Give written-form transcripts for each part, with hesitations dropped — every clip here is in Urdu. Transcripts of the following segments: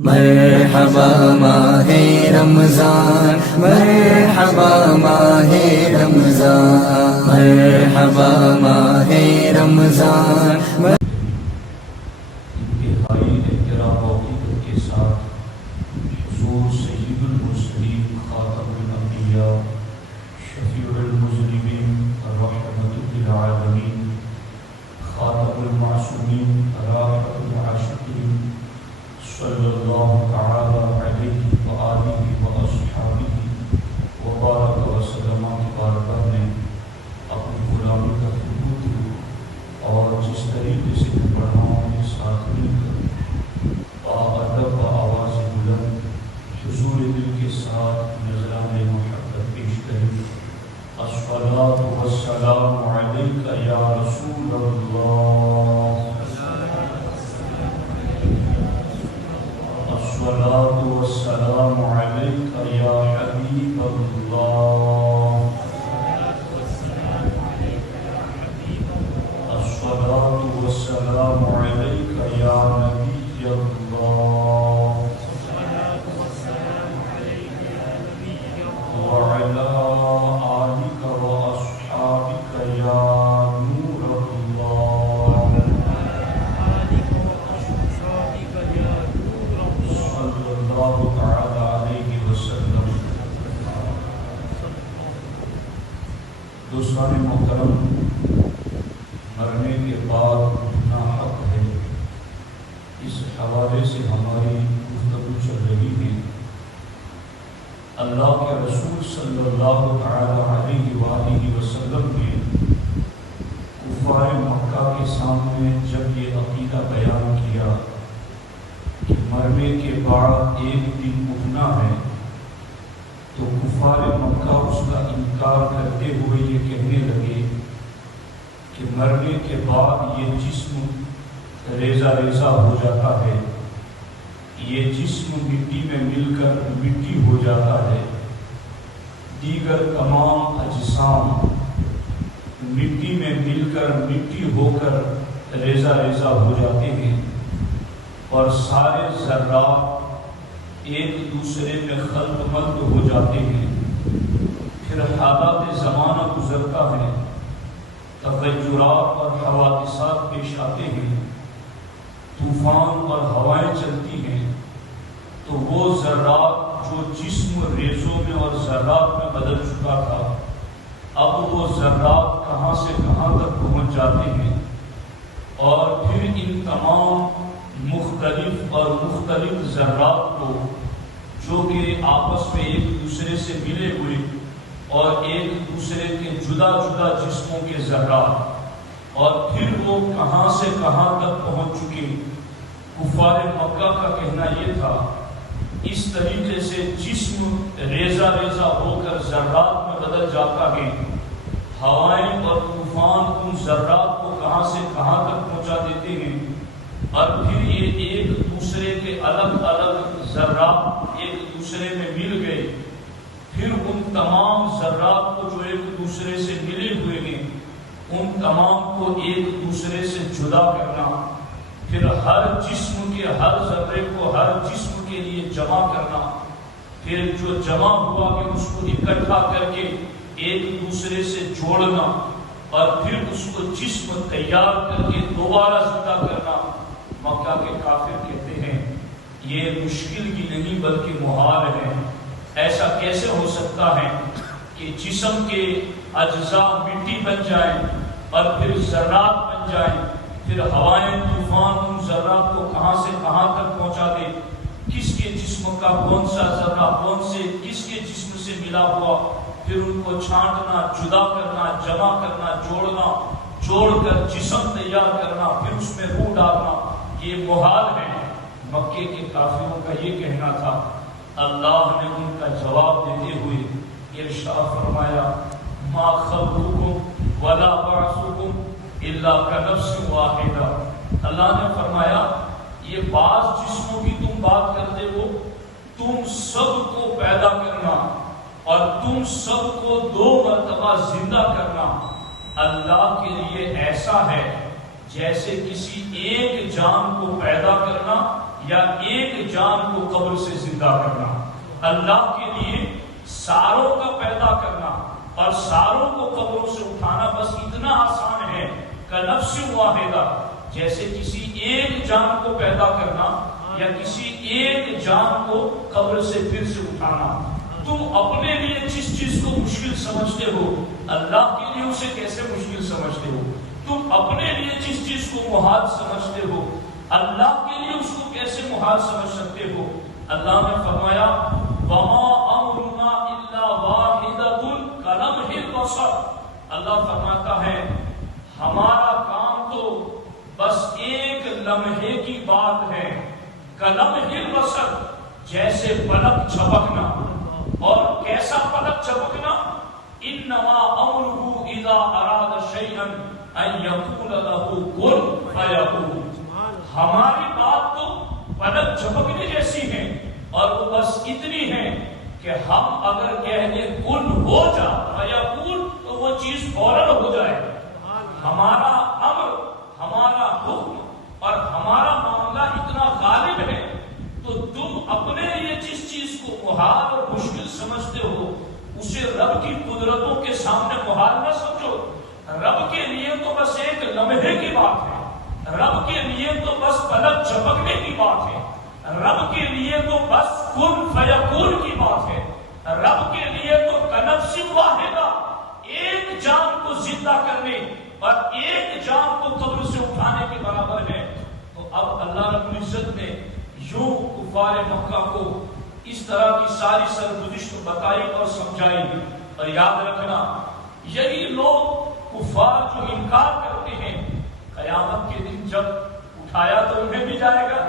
مرحبا ماہ رمضان، مرحبا ماہ رمضان، مرحبا ماہ رمضان۔ انتہائی احترام و عقیدت کے ساتھ حضور سید المرسلین خاتم الانبیاء شفیع المذنبین رحمۃ للعالمین خاتم المعصومین رحمۃ العاشقین صلی اللہ تعالی علیہ وآلہ واصحابہ وبارک وسلم کی بارگاہ میں اپنی غلامی کا ثبوت ہو اور جس طریقے سے پڑھاؤں کے ساتھ مل کر باادب و آواز بلند حضور دل کے ساتھ نذرانِ محبت پیش کریں۔ الصلاۃ والسلام علیک یا رسول اللہ، الصلاۃ والسلام علیک یا حبیب اللہ، الصلاۃ والسلام علیک یا نبی اللہ، وعلی آلک واصحابک یا نور اللہ، صلی اللہ تعالی علیہ وسلم۔ دوستان محترم، مرنے کے بعد اٹھنا حق ہے، اس حوالے سے ہماری گفتگو چل رہی ہے۔ اللہ کے رسول صلی اللہ تعالی علیہ وآلہ وسلم نے کفار مکہ کے سامنے جب یہ عقیدہ بیان کیا کہ مرنے کے بعد ایک دن اٹھنا ہے، تو کفار مکہ اس کا انکار کرتے ہوئے یہ کہنے لگے کہ مرنے کے بعد یہ جسم ریزہ ریزہ ہو جاتا ہے، یہ جسم مٹی میں مل کر مٹی ہو جاتا ہے، دیگر تمام اجسام مٹی میں مل کر مٹی ہو کر ریزہ ریزہ ہو جاتے ہیں، اور سارے ذرات ایک دوسرے میں خلط ملط ہو جاتے ہیں۔ پھر حالات زمانہ گزرتا ہے، تغیرات اور حوادثات پیش آتے ہیں، طوفان اور ہوائیں چلتی ہیں، تو وہ ذرات جو جسم ریزوں میں اور ذرات میں بدل چکا تھا، اب وہ ذرات کہاں سے کہاں تک پہنچ جاتے ہیں، اور پھر ان تمام مختلف اور مختلف ذرات کو جو کہ آپس میں ایک دوسرے سے ملے ہوئے اور ایک دوسرے کے جدا جدا جسموں کے ذرات، اور پھر وہ کہاں سے کہاں تک پہنچ چکے۔ کفار مکہ کا کہنا یہ تھا اس طریقے سے جسم ریزہ ریزہ ہو کر ذرات میں بدل جاتا ہے، ہوائیں اور طوفان ان ذرات کو کہاں سے کہاں تک پہنچا دیتے ہیں، اور پھر یہ ایک دوسرے کے الگ الگ ذرات ایک دوسرے میں مل گئے، پھر ان تمام ذرات کو جو ایک دوسرے سے ملے ہوئے ہیں ان تمام کو ایک دوسرے سے جدا کرنا، پھر ہر جسم کے ہر ذرے کو ہر جسم کے لیے جمع کرنا، پھر جو جمع ہوا کہ اس کو اکٹھا کر کے ایک دوسرے سے جوڑنا، اور پھر اس کو جسم تیار کر کے دوبارہ زندہ کرنا۔ مکہ کے کافر کہتے ہیں یہ مشکل ہی نہیں بلکہ محال ہے، ایسا کیسے ہو سکتا ہے کہ جسم کے اجزاء مٹی بن جائیں اور پھر ذرات بن جائیں، پھر ہوائیں طوفان ان ذرات کو کہاں سے کہاں تک پہنچا دے، کس کے جسم کا کون سا ذرہ کون سے کس کے جسم سے ملا ہوا، پھر ان کو چھانٹنا، جدا کرنا، جمع کرنا، جوڑ کر جسم تیار کرنا، پھر اس میں روح ڈالنا، یہ محال ہے۔ مکے کے کافروں کا یہ کہنا تھا۔ اللہ نے ان کا جواب دیتے ہوئے ارشاد فرمایا ما خلقکم ولا بعثکم الا کنفس واحدہ۔ اللہ نے فرمایا یہ بعض جسموں کی تم بات کرتے ہو، تم سب کو پیدا کرنا اور تم سب کو 2 مرتبہ زندہ کرنا اللہ کے لیے ایسا ہے جیسے کسی ایک جان کو پیدا کرنا یا ایک جان کو قبر سے زندہ کرنا؟ اللہ کے لیے ساروں کا پیدا کرنا اور ساروں کو قبروں سے اٹھانا بس اتنا آسان ہے کلفظ واحدہ، جیسے کسی ایک جان کو پیدا کرنا یا کسی ایک جان کو قبر سے پھر سے اٹھانا۔ تم اپنے لیے جس چیز کو مشکل سمجھتے ہو اللہ کے لیے اسے کیسے مشکل سمجھتے ہو؟ تم اپنے لیے جس چیز کو محال سمجھتے ہو اللہ کے لیے اس کو کیسے محال سمجھ سکتے ہو؟ اللہ نے فرمایا وَمَا أَمْرُنَا إِلَّا وَاحِدَةٌ كَلَمْحِ الْبَصَرِ، اللہ فرماتا ہے ہمارا کام تو بس ایک لمحے کی بات ہے، کلمح البصر، جیسے پلک جھپکنا۔ اور کیسا پلک جھپکنا؟ انما امرہ اذا اراد شیئا ان یقول لہ کن فیکون۔ ہماری بات تو پلک جھپکنے جیسی ہے اور وہ بس اتنی ہے کہ ہم اگر کہہ دیں کن ہو جا فیکون تو وہ چیز فوراً ہو جائے۔ ہمارا امر، ہمارا حکم اور ہمارا معاملہ اتنا غالب ہے، تو تم اپنے لیے جس چیز کو محال اور مشکل سمجھتے ہو اسے رب کی قدرتوں کے سامنے محال نہ سمجھو۔ رب کے لیے تو بس ایک لمحے کی بات ہے، رب کے لیے تو بس پلک جھپکنے کی بات ہے، رب کے لیے تو بس کن فیکون کی بات ہے، رب کے لیے تو کنفس واحدہ، ایک جان کو زندہ کرنے اور ایک جان کو قبر سے اٹھانے کے برابر ہے۔ تو اب اللہ رب العزت نے یوں کفار مکہ کو اس طرح کی ساری سرگزشت بتائی اور سمجھائی۔ اور یاد رکھنا یہی لوگ کفار جو انکار کرتے ہیں قیامت کے دن جب اٹھایا تو انہیں بھی جائے گا،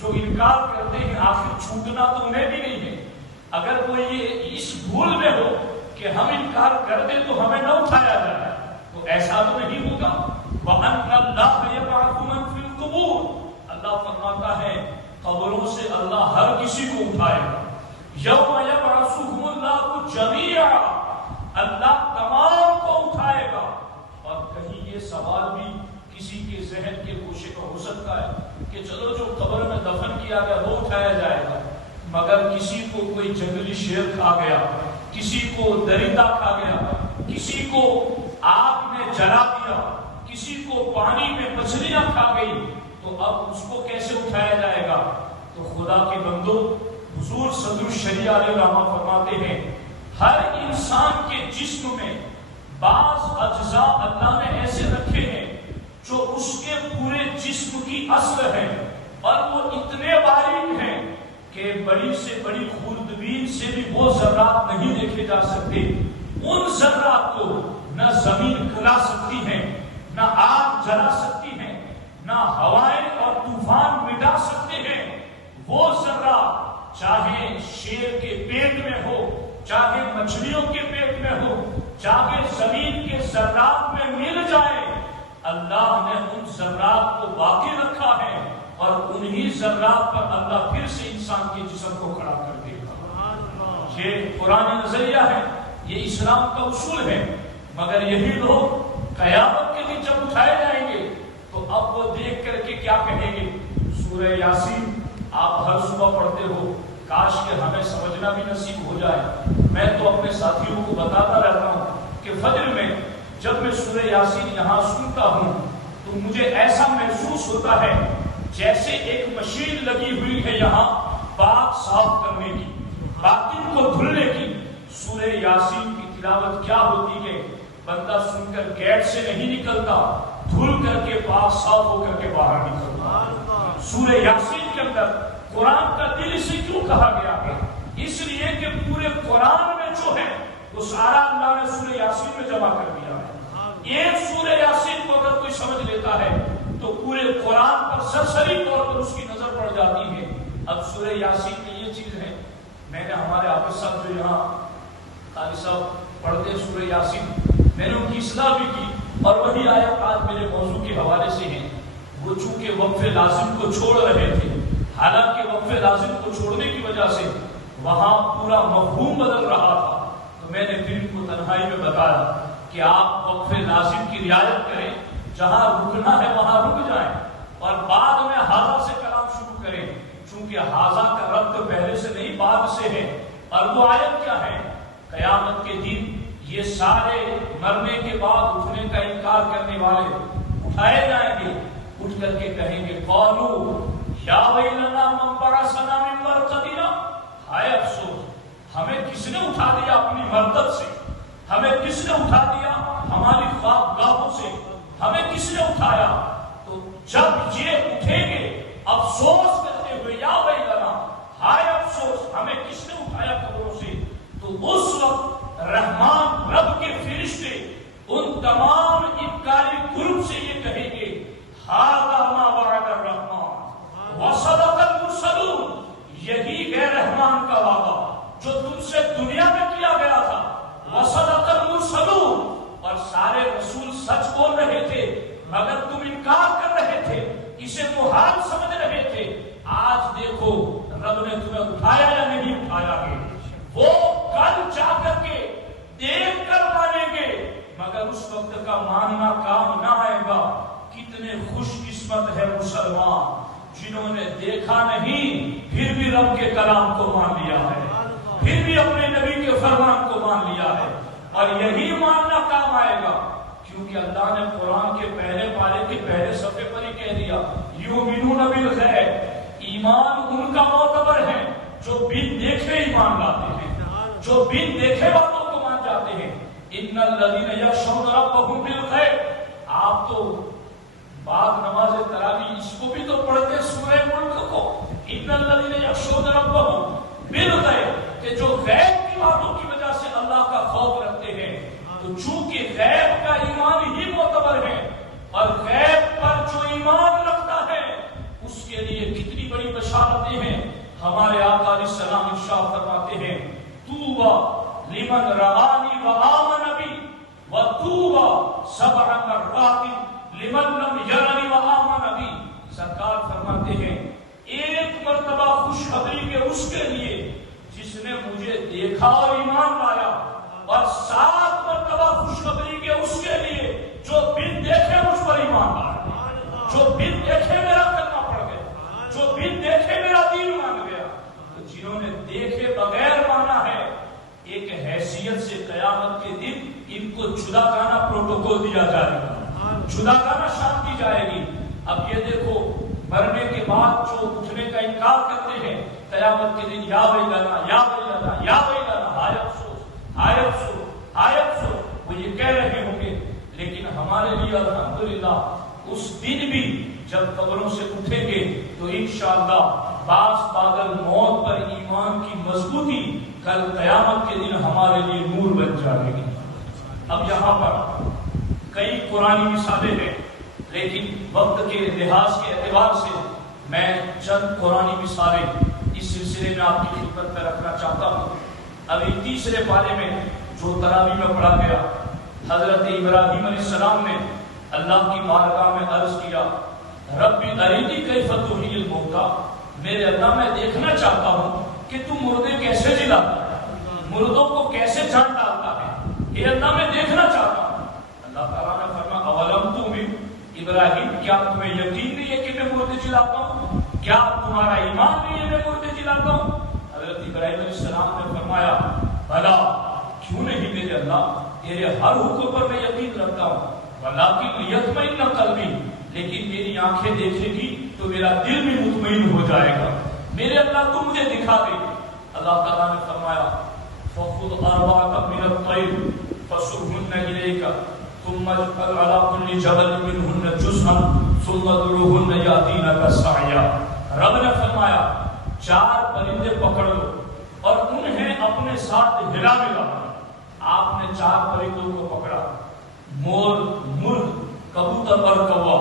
جو انکار کرتے ہیں آخر چھوٹنا تو انہیں بھی نہیں ہے۔ اگر وہ یہ اس بھول میں ہو کہ ہم انکار کر دیں تو ہمیں نہ اٹھایا جائے تو ایسا تو نہیں ہوگا۔ وَأَنَّ اللَّهَ يَبْعَثُ مَن فِي الْقُبُورِ، اللہ فرماتا ہے قبروں سے اللہ ہر کسی کو اٹھائے گا۔ یوم یبعثہم اللہ جمیعا، اللہ تمام کو اٹھائے گا۔ اور کہیں یہ سوال بھی کسی کے ذہن کے گوشے میں ہو سکتا ہے کہ چلو جو قبر میں دفن کیا گیا وہ اٹھایا جائے گا، مگر کسی کو کوئی جنگلی شیر کھا گیا، کسی کو درندہ کھا گیا، کسی کو آگ میں جلا دیا، کسی کو پانی میں مچھلیاں کھا گئی، تو اب اس کو کیسے اٹھایا جائے گا؟ تو خدا کے بندو، حضور صدر الشریعہ علیہ رحمہ فرماتے ہیں ہر انسان کے جسم میں بعض اجزاء اللہ نے ایسے رکھے ہیں جو اس کے پورے جسم کی اصل ہے، اور وہ اتنے باریک ہیں کہ بڑی سے بڑی خوردبین سے بھی وہ ذرات نہیں دیکھے جا سکتے۔ ان ذرات کو نہ زمین کھلا سکتی ہے، نہ آگ جلا سکتی ہے، نہ ہوائیں اور طوفان مٹا سکتے ہیں۔ وہ ذرات چاہے شیر کے پیٹ میں ہو، چاہے مچھلیوں کے پیٹ میں ہو، چاہے زمین کے ذرات میں مل جائے، اللہ نے ان ذرات کو باقی رکھا ہے، اور انہی ذرات پر اللہ پھر سے انسان کے جسم کو کھڑا کر دے گا۔ یہ قرآن نظریہ ہے، یہ اسلام کا اصول ہے، مگر یہی لوگ قیامت کے دن جب اٹھائے جائیں گے تو اب وہ دیکھ کر کے کیا کہیں گے؟ سورہ یاسین آپ ہر صبح پڑھتے ہو، کاش کہ ہمیں سمجھنا بھی نصیب ہو جائے۔ میں تو اپنے ساتھیوں کو بتاتا رہتا ہوں کہ فجر میں جب میں سورہ یاسین یہاں سنتا ہوں تو مجھے ایسا محسوس ہوتا ہے جیسے ایک مشین لگی ہوئی ہے یہاں پاک صاف کرنے کی، باطن کو دھلنے کی۔ سورہ یاسین کی تلاوت کیا ہوتی ہے، بندہ سن کر گیٹ سے نہیں نکلتا، دھل کر کے پاک صاف ہو کر کے باہر نکلتا۔ سورہ یاسین کے اندر قرآن کا دل اسے کیوں کہا گیا ہے؟ اس لیے کہ پورے قرآن میں جو ہے وہ سارا اللہ نے سورہ یاسین میں جمع کر دیا ہے۔ ایک سورہ یاسین کو اگر کوئی سمجھ لیتا ہے تو پورے قرآن پر سرسری طور پر اس کی نظر پڑ جاتی ہے۔ اب سورہ یاسین میں یہ چیز ہے، میں نے ہمارے حافظ صاحب جو یہاں قاری صاحب پڑھتے سورہ یاسین، میں نے ان کی اصلاح بھی کی، اور وہی آیت آج میرے موضوع کے حوالے سے ہیں۔ وہ چونکہ وقف لازم کو چھوڑ رہے تھے، حالانکہ وقف لازم کو چھوڑنے کی وجہ سے وہاں پورا مفہوم بدل رہا تھا، تو میں نے پھر ان کو تنہائی میں بتایا کہ آپ وقف لازم کی رعایت کریں، جہاں رکنا ہے وہاں رک جائیں، اور بعد میں حاضر سے کلام شروع کریں۔ چونکہ حاضہ کا ربط پہلے سے نہیں بعد سے ہے. اور وہ آیت کیا ہے؟ قیامت کے دن یہ سارے مرنے کے بعد اٹھنے کا انکار کرنے والے اٹھائے جائیں گے، اٹھ کر کے کہیں گے قالوا یا ویلنا من بعثنا من مرقدنا، ہائے افسوس ہمیں کس نے اٹھا دیا اپنی مرقد سے، ہمیں کس نے اٹھا دیا ہماری خوابگاہوں سے، ہمیں کس نے اٹھایا؟ تو جب یہ اٹھیں گے افسوس کرتے ہوئے یا ویلنا، ہائے افسوس ہمیں کس نے اٹھایا قبروں سے، تو اس وقت رحمان رب کے فرشتے ان تمام انکاری گروپ سے یہ کہیں گے ھذا ما وعد الرحمن وصدق المرسلون، یہی ہے رحمان کا وعدہ جو تم سے دنیا میں کیا گیا تھا. وصدق المرسلون، اور سارے رسول سچ بول رہے تھے مگر تم انکار کر رہے تھے، اسے محال سمجھ رہے تھے. آج دیکھو رب نے تمہیں اٹھایا یا نہیں اٹھایا گے، وہ کل جا کر کے دیکھ کر مانیں گے مگر اس وقت کا ماننا کام نہ آئے گا. کتنے خوش قسمت ہے مسلمان جنہوں نے دیکھا نہیں پھر بھی رب کے کلام کو مان لیا ہے، پھر بھی اپنے نبی کے فرمان کو مان لیا ہے. اور یہی ماننا کام آئے گا کیونکہ اللہ نے قرآن کے پہلے پارے کے پہلے صفحے پر ہی کہہ دیا یؤمنون بالغیب، ایمان ان کا معتبر ہے جو بن دیکھے ایمان لاتے ہیں، جو بن دیکھے باتوں کو مان جاتے ہیں. ان الذین یخشون ربهم بالغیب، آپ تو بعد نماز تراویح اس کو بھی تو پڑھتے سورہ ملک کو، ان الذین یخشون ربهم بالغیب، کہ جو غیب کی باتوں کی وجہ سے اللہ کا خوف رکھتے ہیں. تو چونکہ غیب کا ایمان ہی معتبر ہے اور غیب پر جو ایمان رکھتا ہے اس کے لیے کتنی بڑی بشارتیں ہیں. ہمارے آقا علیہ السلام ارشاد فرماتے ہیں طوبی لمن رآنی وآمن بی وطوبی 7 مرات لمن لم یرنی وآمن بی. سرکار فرماتے ہیں ایک مرتبہ خوشخبری کے اس کے لیے جس نے مجھے دیکھا اور ایمان لایا، اور 7 مرتبہ خوشخبری کے اس کے لیے جو بن دیکھے مجھ پر ایمان لایا، جو بن دیکھے میرا کلمہ پڑھ گیا، جو بن دیکھے میرا دین مان گیا. تو جنہوں نے دیکھے بغیر مانا ہے ایک حیثیت سے قیامت کے دن ان کو جدا گانا پروٹوکول دیا جائے گا، جدا گانا شان دی جائے گی. اب یہ دیکھو مرنے کے بعد جو اٹھنے کا انکار کرتے ہیں قیامت کے دن یا ویلنا یا ویلنا یا ویلنا، ہائے افسوس ہائے افسوس ہائے افسوس، وہ یہ کہہ رہے ہوں گے. لیکن ہمارے لیے الحمدللہ اس دن بھی جب قبروں سے اٹھیں گے تو انشاءاللہ باس بادل موت پر ایمان کی مضبوطی کل قیامت کے دن ہمارے لیے نور بن جائے گی. اب یہاں پر کئی قرآنی مثالیں ہیں لیکن وقت کے لحاظ کے اعتبار سے میں چند قرآنی مثالیں اس سلسلے میں آپ کی خدمت میں رکھنا چاہتا ہوں. ابھی 3 پارے میں جو تراویح میں پڑھا گیا، حضرت ابراہیم علیہ السلام نے اللہ کی بارگاہ میں عرض کیا ربی ارینی کیف تحیی الموتیٰ، میرے اللہ میں دیکھنا چاہتا ہوں کہ تو مردے کیسے جلاتا ہے، مردوں کو کیسے جان ڈالتا ہے، اے اللہ میں دیکھنا چاہتا ہوں. اللہ تعالیٰ نے فرمایا اولم تؤمن، ابراہیم کیا تمہیں یقین نہیں ہے کہ میں مردے جلاتا ہوں؟ کیا تمہارا ایمان نہیں ہے میں مردے جلاتا ہوں؟ حضرت ابراہیم علیہ السلام نے فرمایا بھلا کیوں نہیں میرے اللہ، تیرے ہر حکم پر میں یقین رکھتا ہوں، ولیکن لیطمئن قلبی، لیکن میری آنکھیں دیکھے گی تو میرا دل بھی مطمئن ہو جائے گا. میرے اللہ تو مجھے دکھا دے. اللہ تعالیٰ نے فرمایا فَخُذْ أَرْبَعَةً مِنَ الطَّيْرِ فَصُرْهُنَّ إِلَيْكَ ثُمَّ اجْعَلْ عَلَى كُلِّ جَبَلٍ مِّنْهُنَّ جُزْءًا ثُمَّ ادْعُوهُنَّ يَأْتِينَكَ سَعْيًا. رب نے فرمایا 4 پرندے پکڑ لو اور انہیں اپنے ساتھ ہلا ملا. آپ نے 4 پرندوں کو پکڑا، مور، مرغ، کبوتر اور کوا،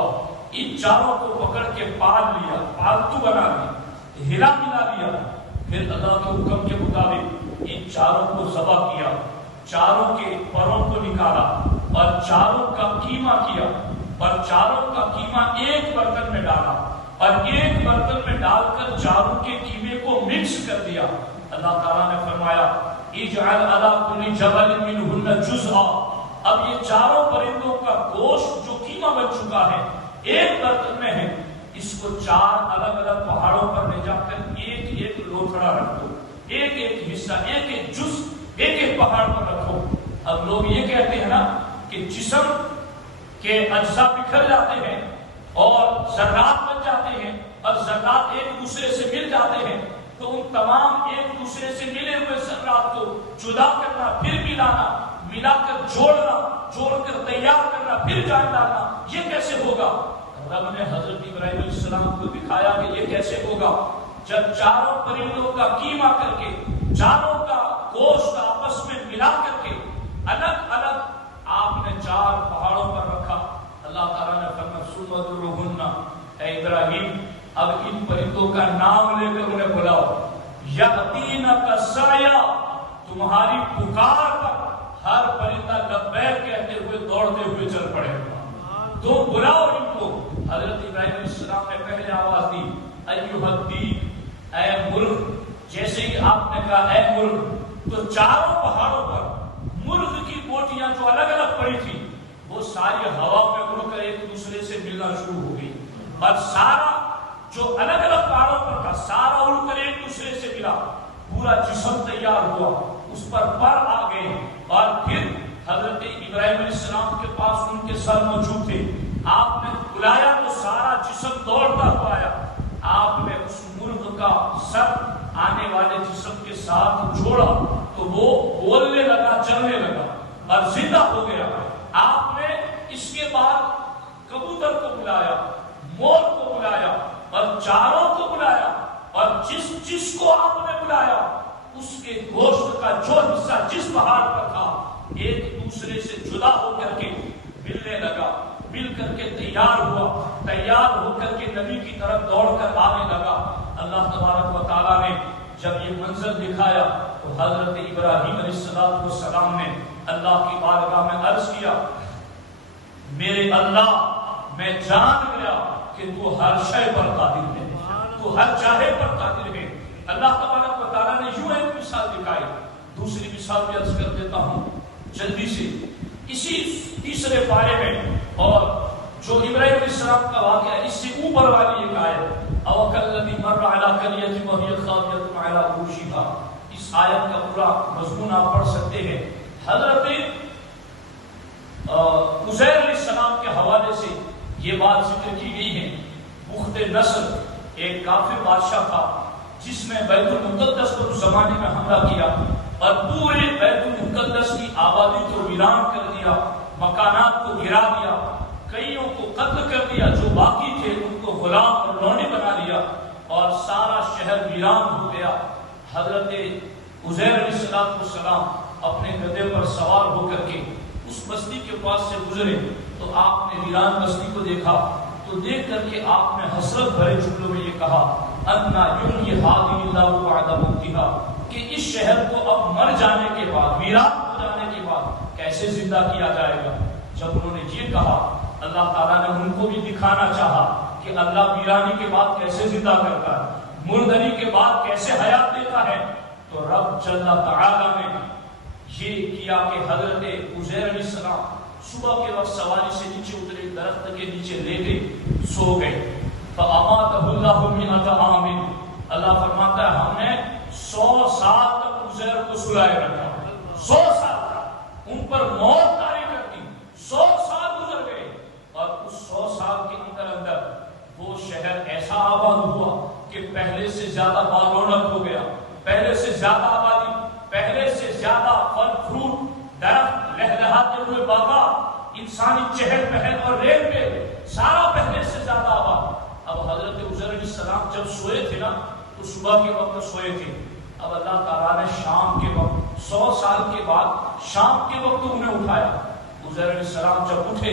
ان 4 کو پکڑ کے پال لیا، پالتو بنا لیا، ہلا ملا لیا. پھر اللہ کے حکم کے مطابق ان 4 کو ذبح کیا، 4 کے پروں کو نکالا اور 4 کا قیمہ کیا اور 4 کا قیمہ ایک برتن میں ڈالا اور ایک برتن میں ڈال کر 4 کے قیمے کو مکس کر دیا. اللہ تعالیٰ نے فرمایا اجعل علی کل جبل منہن جزءا. اب یہ 4 پرندوں کا گوشت جو قیمہ بن چکا ہے ایک برتن میں ہے، اس کو 4 الگ الگ پہاڑوں پر لے جا کر لوتھڑا رکھ دو، ایک ایک حصہ، ایک ایک جز ایک ایک پہاڑ پر رکھو۔ اب لوگ یہ کہتے ہیں نا کہ جسم کے اجزاء بکھر جاتے ہیں اور ذرات بن جاتے ہیں اور ذرات ایک دوسرے سے مل جاتے ہیں، تو ان تمام ایک دوسرے سے ملے ہوئے ذرات کو جدا کرنا، پھر ملانا، ملا کر جوڑنا، جوڑ کر تیار کرنا، پھر جان ڈالنا، یہ کیسے ہوگا؟ رب نے حضرت ابراہیم علیہ السلام کو دکھایا کہ یہ کیسے ہوگا، جب چاروں پرندوں کا کیما کر کے، چاروں کا گوشت آپس میں ملا کر کے الگ الگ آپ نے 4 پہاڑوں پر رکھا۔ اللہ تعالیٰ نے فرمایا ثم ادعوہن، اے ابراہیم اب ان پرندوں کا نام لے کر انہیں بلاؤ، یأتینک سعیا، تمہاری پکار پر ہر پرندہ لبیک کہتے ہوئے دوڑتے ہوئے چل پڑے گا، تو بلاؤ ان کو۔ حضرت ابراہیم علیہ السلام نے پہلے آواز دی ایھا الدیک، اے مرغ، جیسے ہی آپ نے کہا اے مرغ، تو چاروں پہاڑوں پر مرغ کی بوٹیاں جو الگ الگ پڑی تھی وہ ساری ہوا میں اڑ کر ایک دوسرے سے ملنا شروع ہو گئی، اور سارا جو الگ الگ پہاڑوں پر تھا سارا اڑ کر ایک دوسرے سے ملا، پورا جسم تیار ہوا، اس پر پر آ گئے، اور پھر حضرت ابراہیم علیہ السلام کے پاس ان کے سر موجود تھے، آپ نے بلایا تو سارا جسم دوڑتا ہوا آیا، آپ نے اس مرغ کا سر آنے والے جسم کے ساتھ جوڑا تو وہ بولنے لگا، چلنے لگا اور زندہ ہو گیا۔ آپ نے اس کے بعد کبوتر کو بلایا، مور کو بلایا اور چاروں کو بلایا، اور جس کو آپ نے بلایا اس کے گوشت کا جو حصہ جس پہاڑ پر تھا ایک دوسرے سے جدا ہو کر کے ملنے لگا، مل کر کے تیار ہوا، تیار ہو کر کے نبی کی طرف دوڑ کر آنے لگا۔ اللہ تبارک و تعالیٰ نے جب یہ منظر دکھایا تو حضرت ابراہیم علیہ السلام نے اللہ کی بارگاہ میں عرض کیا، میرے اللہ میں جان گیا کہ تو ہر شے پر قادر ہے، تو ہر چاہے پر قادر ہے۔ اللہ تبارک و تعالیٰ نے یوں ایک مثال دکھائی، دوسری مثال بھی عرض کر دیتا ہوں جلدی سے، اسی تیسرے پارے میں، اور جو ابراہیم علیہ السلام کا واقعہ ہے اس سے اوپر والی ایک آیت، او کالذی مر علی قریۃ وہی خاویۃ علی عروشہا، اس آیت کا پورا مضمون آپ پڑھ سکتے ہیں۔ حضرت عزیر علیہ السلام کے حوالے سے یہ بات ذکر کی گئی ہے، بخت نصر ایک کافر بادشاہ تھا جس نے بیت المقدس پر اس زمانے میں حملہ کیا اور پورے بیت المقدس کی آبادی کو ویران کر دیا، مکانات کو گرا دیا، کئیوں کو قتل کر دیا، جو باقی تھے ان کو غلام اور لونڈے بنا لیا، اور سارا شہر ویران ہو گیا۔ حضرت عزیر علیہ السلام اپنے گدھے پر سوار ہو کر کے اس بستی کے پاس سے گزرے تو آپ نے ویران بستی کو دیکھا، تو دیکھ کر کے آپ نے حسرت بھرے جملوں میں یہ کہا، انا یحیی ھذہ اللہ بعد موتھا، کہ اس شہر کو اب مر جانے کے بعد، ویران ہو جانے کے بعد کیسے زندہ کیا جائے گا۔ جب انہوں نے یہ کہا اللہ تعالیٰ نے ان کو بھی دکھانا چاہا کہ اللہ ویرانی کے بعد کیسے زندہ کرتا ہے، مردنی کے بعد کیسے حیات دیتا ہے، تو رب جل تعالیٰ نے یہ کیا کہ حضرت عزیر علیہ السلام صبح کے وقت سواری سے نیچے اترے، درخت کے نیچے لے گئے، سو گئے، فَأَمَاتَهُ اللَّهُ مِئَةَ عَامٍ، اللہ فرماتا ہے ہم نے 100 سال تک عزیر کو سلائے رکھا، 100 سال تک ان پر موت طاری کر دی، 100 سال گزر گئے، اور اس 100 سال کے اندر وہ شہر ایسا آباد ہوا کہ پہلے سے زیادہ بارونق ہو گیا، پہلے سے زیادہ آبادی، پہلے سے زیادہ پھل فروٹ، درخت، لہلہاتے ہوئے باغات، انسانی چہل پہل اور ریل پہ سارا پہلے سے زیادہ آباد۔ اب حضرت عزیر علیہ السلام جب سوئے تھے نا تو صبح کے وقت سوئے تھے، اب اللہ تعالیٰ نے شام کے وقت 100 سال کے بعد شام کے وقت انہیں اٹھایا۔ عزیر علیہ السلام جب اٹھے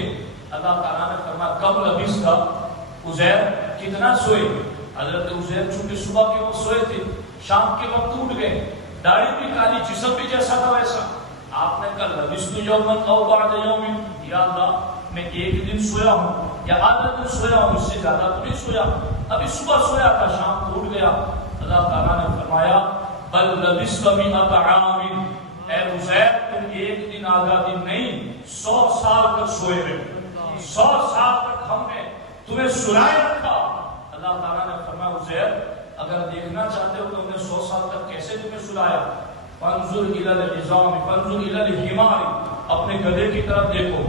اللہ تعالیٰ نے فرمایا کم لبثت، عزیر کتنا سوئے؟ حضرت عزیر چونکہ صبح کے وقت سوئے تھے، شام کے وقت اٹھ گئے، داڑھی بھی کالی، جسم بھی جیسا تھا ویسا۔ آپ نے کہا لبثت یوما او بعد یوم، یا اللہ میں ایک دن سویا ہوں یا آدھا دن سویا ہوں، اس سے زیادہ تو نہیں سویا، ابھی صبح سویا تھا شام کو اٹھ گیا۔ اللہ تعالیٰ نے فرمایا بل لبثت مئۃ عام، اے عزیر تم ایک دن آدھا دن نہیں 100 سال تک سوئے رہے، 100 سال تک ہم نے تمہیں سلائے رکھا۔ اللہ تعالیٰ نے فرمایا عزیر اگر دیکھنا چاہتے ہو تو انہیں 100 کیسے تمہیں سلایا؟ فانظر الی العظام فانظر الی الحمار، اپنے گدھے کی طرف دیکھو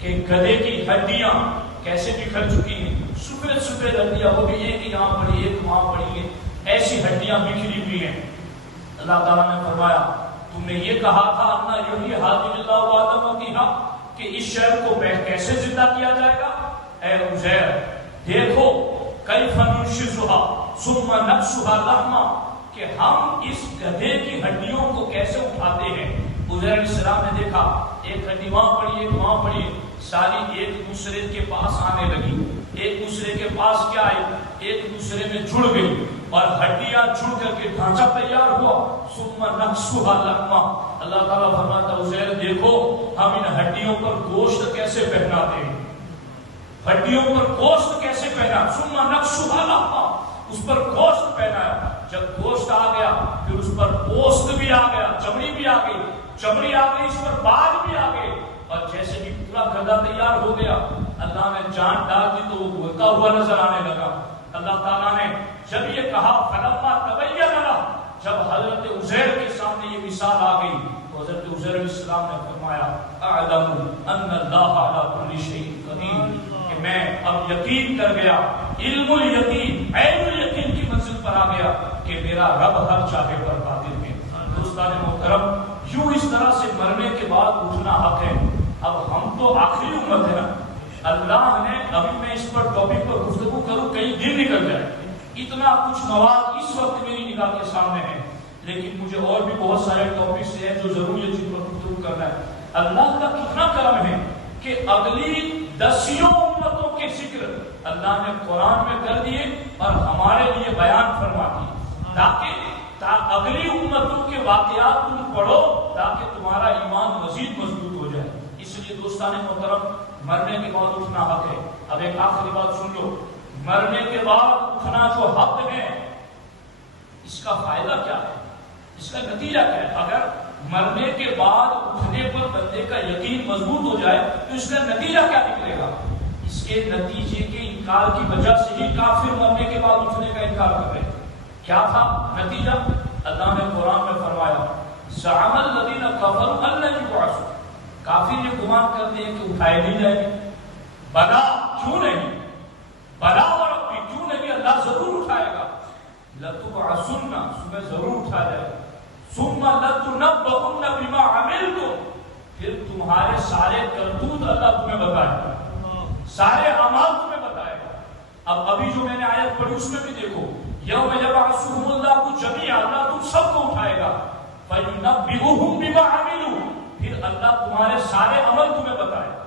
کہ گدھے کی ہڈیاں کیسے بکھر چکی ہیں، سفید سفید ہڈیاں، وہ بھی ایک یہاں پڑی ایک وہاں پڑی ہے، ایسی ہڈیاں بکھری ہوئی ہیں۔ اللہ تعالیٰ نے فرمایا تم نے یہ کہا تھا اپنا یحیی حاضر اللہ بعد موتہا کہ اس شہر کو کیسے زندہ کیا جائے گا؟ اے عزیر دیکھو کیف ننشزھا ثم نکسھا لحما، کہ ہم اس گدھے کی ہڈیوں کو کیسے اٹھاتے ہیں۔ عزیر علیہ السلام نے دیکھا ایک ہڈی وہاں پڑی ایک وہاں پڑی، ساری ایک دوسرے کے پاس آنے لگی، ایک دوسرے کے پاس کیا آئی، ایک دوسرے میں جڑ گئی اور ہڈیاں جڑ کر کے ڈھانچہ تیار ہوا۔ ثم نکسھا لحما، اللہ تعالیٰ فرماتا عزیر دیکھو ہم ان ہڈیوں پر گوشت کیسے پہناتے ہیں، ہڈیوں پر گوشت کیسے پہنا۔ ثم نکسھا لحما، اس پر گوشت پہنایا، جب گوشت آ گیا پھر اس پر پوست بھی آ گیا، چمڑی بھی آ گئی، چمڑی آ گئی اس پر بال بھی آ گئے، اور جیسے کہ پورا گدھا تیار ہو گیا اللہ نے جان ڈال دی تو وہ بولتا ہوا نظر آنے لگا۔ اللہ تعالیٰ نے جب یہ کہا فلما تبین لہ، جب حضرت عزیر کے سامنے یہ مثال آ گئی تو حضرت عزیر علیہ السلام نے فرمایا اعلم ان اللہ علی کل شیء قدیر، کہ میں اب یقین کر گیا، علم الیقین عین الیقین کی منزل پر آ گیا کہ میرا رب ہر چاہے پر قادر ہے۔ دوستان محترم یوں اس طرح سے مرنے کے بعد اٹھنا حق ہے۔ اب ہم تو آخری امت ہے نا، اللہ نے ابھی میں اس پر ٹاپک پر گفتگو کروں کئی دن نکل جائے، اتنا کچھ مواد اس وقت میری نگاہ کے سامنے ہے، لیکن مجھے اور بھی بہت سارے ٹاپکس ہیں جو ضرور یہ چیز پر گفتگو کرنا ہے۔ اللہ کا کتنا کرم ہے کہ اگلی 10 امتوں کے ذکر اللہ نے قرآن میں کر دیے اور ہمارے لیے بیان فرما دیے، تاکہ اگلی امتوں کے واقعات تم پڑھو تاکہ تمہارا ایمان مزید مضبوط ہو جائے۔ اس لیے دوستان محترم مرنے کے بعد اٹھنا حق ہے۔ اب ایک آخری بات سن لو، مرنے کے بعد اٹھنا جو حق ہے اس کا فائدہ کیا ہے، اس کا نتیجہ کیا ہے؟ اگر مرنے کے بعد اٹھنے پر بندے کا یقین مضبوط ہو جائے تو اس کا نتیجہ کیا نکلے گا؟ اس کے نتیجے کے انکار کی وجہ سے ہی کافر مرنے کے بعد اٹھنے کا انکار کر رہے تھے۔ کیا تھا نتیجہ؟ اللہ نے قرآن میں فرمایا زعم الذین کفروا ان لن یبعثوا، کافر یہ گمان کرتے ہیں کہ اٹھائے نہیں جائیں گے۔ بلا کیوں نہیں، بلا وربی کیوں نہیں، اللہ ضرور اٹھائے گا۔ لتبعثن، صبح ضرور اٹھایا جائے گا۔ ثم لتنبؤن بما عملتم، پھر تمہارے سارے کرتوت اللہ تمہیں بتائے گا، سارے اعمال تمہیں بتائے گا۔ اب ابھی جو میں نے آیت پڑھی اس میں بھی دیکھو یوم یبعثہم اللہ جمیعا، اللہ تم سب کو اٹھائے گا، فینبئہم بما عملوا، پھر اللہ تمہارے سارے عمل تمہیں بتائے گا۔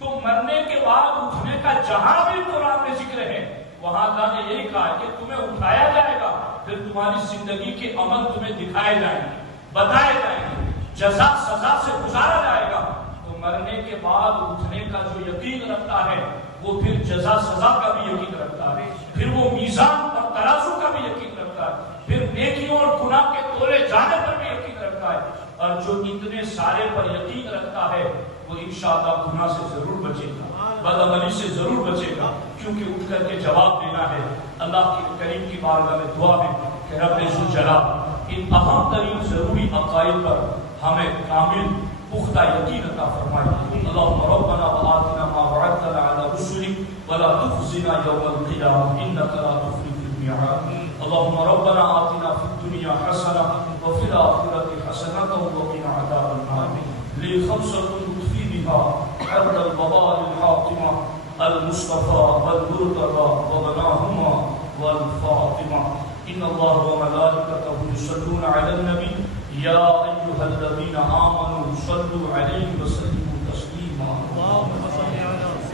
تو مرنے کے بعد اٹھنے کا جہاں بھی قرآن میں ذکر ہے وہاں اللہ نے یہی کہا کہ تمہیں اٹھایا جائے گا، پھر تمہاری زندگی کے عمل تمہیں دکھائے جائیں گے، بتائے جائیں گے، جزا سزا سے گزارا جائے گا۔ تو مرنے کے بعد اٹھنے کا جو یقین رکھتا ہے وہ پھر جزا سزا کا بھی یقین رکھتا ہے، پھر وہ میزان اور ترازو کا بھی یقین رکھتا ہے، پھر نیکیوں اور گناہ کے تولے جانے پر بھی یقین رکھتا ہے۔ اور جو اتنے سارے پر یقین رکھتا ہے وہ انشاءاللہ گناہ سے ضرور بچے گا، بدعملی سے ضرور بچے گا، کیونکہ اٹھ کر کے جواب دینا ہے۔ اللہ کے کریم کی بارگاہ میں دعا ہے کہ رب ذوالجلال ان اہم ترین ضروری عقائد پر ہمیں کامل پختہ یقین عطا فرمائے۔ اللہم ربنا وآتنا ما وعدتنا علی رسلک ولا تخزنا یوم القیامہ انک لا تخلف الميعاد۔ اللہم ربنا آتنا فی الدنیا حسنہ وفی الآخرۃ حسنۃ وقنا عذاب النار۔ لی خمسۃ تطفی بها حد الوباء الحاطمہ المصطفى والمرتضى وبناهما والفاطمہ۔ ان اللہ وملائکته یصلون علی النبی یا ایھا الذین آمنوا صلوا علیہ وسلموا تسلیما۔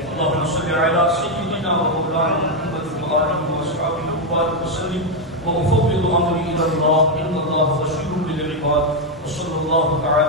اللهم صل علی سیدنا ومولانا محمد وآلہ وصحبہ وبارک وسلم وأفوض أمري إلى الله إن الله بصير بالعباد وصلى الله تعالى